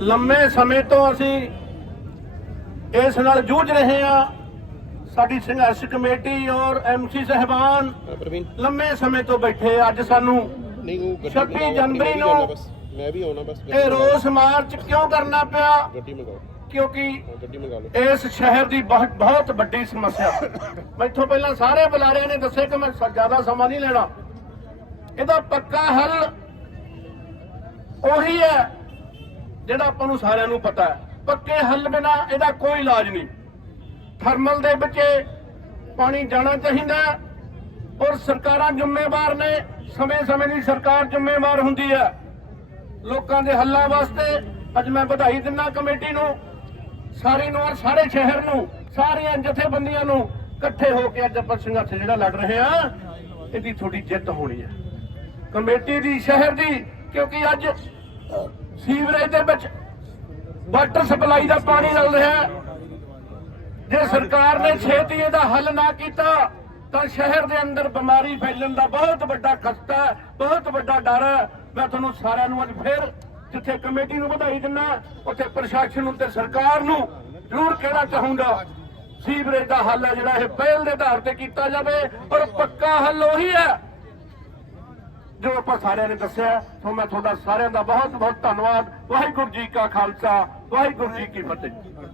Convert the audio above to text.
ਲੰਮੇ ਸਮੇਂ ਤੋਂ ਅਸੀਂ ਇਸ ਨਾਲ ਜੂਝ ਰਹੇ ਹਾਂ। ਸਾਡੀ ਸੰਘਰਸ਼ ਕਮੇਟੀ ਔਰ ਐਮਸੀ ਸਹਿਬਾਨ ਲੰਮੇ ਸਮੇਂ ਤੋਂ ਬੈਠੇ ਅੱਜ ਸਾਨੂੰ ਨਹੀਂ ਉਹ ਗੱਡੀ 26 ਮੰਗਾਓ, ਜਨਵਰੀ ਮੈਂ ਨੂੰ ਮੈਂ ਵੀ ਆਉਣਾ ਬਸ। ਇਹ ਰੋਸ ਮਾਰਚ ਕਿਉਂ ਕਰਨਾ ਪਿਆ? ਗੱਡੀ ਮੰਗਾਓ। ਕਿਉਂਕਿ ਇਸ ਸ਼ਹਿਰ ਦੀ ਬਹੁਤ ਬਹੁਤ ਵੱਡੀ ਸਮੱਸਿਆ। ਮੈਥੋਂ ਪਹਿਲਾਂ ਸਾਰੇ ਬੁਲਾਰਿਆਂ ਨੇ ਦੱਸਿਆ ਕਿ ਮੈਂ ਜ਼ਿਆਦਾ ਸਮਾਂ ਨਹੀਂ ਲੈਣਾ। ਇਹਦਾ ਪੱਕਾ ਹੱਲ ਉਹੀ ਹੈ ਜਿਹੜਾ ਆਪਾਂ ਨੂੰ ਸਾਰਿਆਂ ਨੂੰ ਪਤਾ ਹੈ, ਪੱਕੇ ਹੱਲ ਬਿਨਾ ਇਹਦਾ ਕੋਈ ਇਲਾਜ ਨਹੀਂ। ਥਰਮਲ ਦੇ ਵਿੱਚ ਪਾਣੀ ਜਾਣਾ ਚਾਹੀਦਾ ਔਰ ਸਰਕਾਰਾਂ ਜ਼ਿੰਮੇਵਾਰ ਨੇ, ਸਮੇਂ-ਸਮੇਂ ਦੀ ਸਰਕਾਰ ਜ਼ਿੰਮੇਵਾਰ ਹੁੰਦੀ ਹੈ। ਲੋਕਾਂ ਦੇ ਹੱਲਾਂ ਵਾਸਤੇ ਅੱਜ ਮੈਂ ਵਧਾਈ ਦਿੰਦਾ ਕਮੇਟੀ ਨੂੰ, ਸਾਰੀ ਨੂੰ ਔਰ ਸਾਰੇ ਸ਼ਹਿਰ ਨੂੰ, ਸਾਰੀਆਂ ਜਥੇਬੰਦੀਆਂ ਨੂੰ, ਇਕੱਠੇ ਹੋ ਕੇ ਅੱਜ ਆਪਾਂ ਸੰਘਰਸ਼ ਜਿਹੜਾ ਲੜ ਰਹੇ ਆ ਇਹਦੀ ਥੋੜੀ ਜਿੱਤ ਹੋਣੀ ਹੈ। ਕਮੇਟੀ ਦੀ, ਸ਼ਹਿਰ ਦੀ, ਕਿਉਂਕਿ ਅੱਜ ਸੀਵਰੇਜ ਦੇ ਵਿੱਚ ਵਾਟਰ ਸਪਲਾਈ ਦਾ ਪਾਣੀ ਰਲ ਰਿਹਾ ਜੇ ਸਰਕਾਰ ਨੇ ਛੇਤੀ ਇਹਦਾ ਹੱਲ ਨਾ ਕੀਤਾ, ਤਾਂ ਸ਼ਹਿਰ ਦੇ ਅੰਦਰ ਬਿਮਾਰੀ ਫੈਲਣ ਦਾ ਬਹੁਤ ਵੱਡਾ ਖਤਰਾ ਹੈ, ਬਹੁਤ ਵੱਡਾ ਡਰ ਹੈ। ਮੈਂ ਤੁਹਾਨੂੰ ਸਾਰਿਆਂ ਨੂੰ ਅੱਜ ਫੇਰ ਜਿੱਥੇ ਕਮੇਟੀ ਨੂੰ ਵਧਾਈ ਦਿੰਦਾ, ਉੱਥੇ ਪ੍ਰਸ਼ਾਸਨ ਨੂੰ ਤੇ ਸਰਕਾਰ ਨੂੰ ਜ਼ਰੂਰ ਕਹਿਣਾ ਚਾਹੂੰਗਾ, ਸੀਵਰੇਜ ਦਾ ਹੱਲ ਹੈ ਜਿਹੜਾ ਇਹ ਪਹਿਲ ਦੇ ਆਧਾਰ ਤੇ ਕੀਤਾ ਜਾਵੇ, ਔਰ ਪੱਕਾ ਹੱਲ ਉਹੀ ਹੈ। ਜੋ ਆਪਾਂ ਸਾਰਿਆਂ ਨੇ ਦੱਸਿਆ ਸੋ ਮੈਂ ਤੁਹਾਡਾ ਸਾਰਿਆਂ ਦਾ ਬਹੁਤ ਬਹੁਤ ਧੰਨਵਾਦ। ਵਾਹਿਗੁਰੂ ਜੀ ਕਾ ਖਾਲਸਾ, ਵਾਹਿਗੁਰੂ ਜੀ ਕੀ ਫਤਿਹ।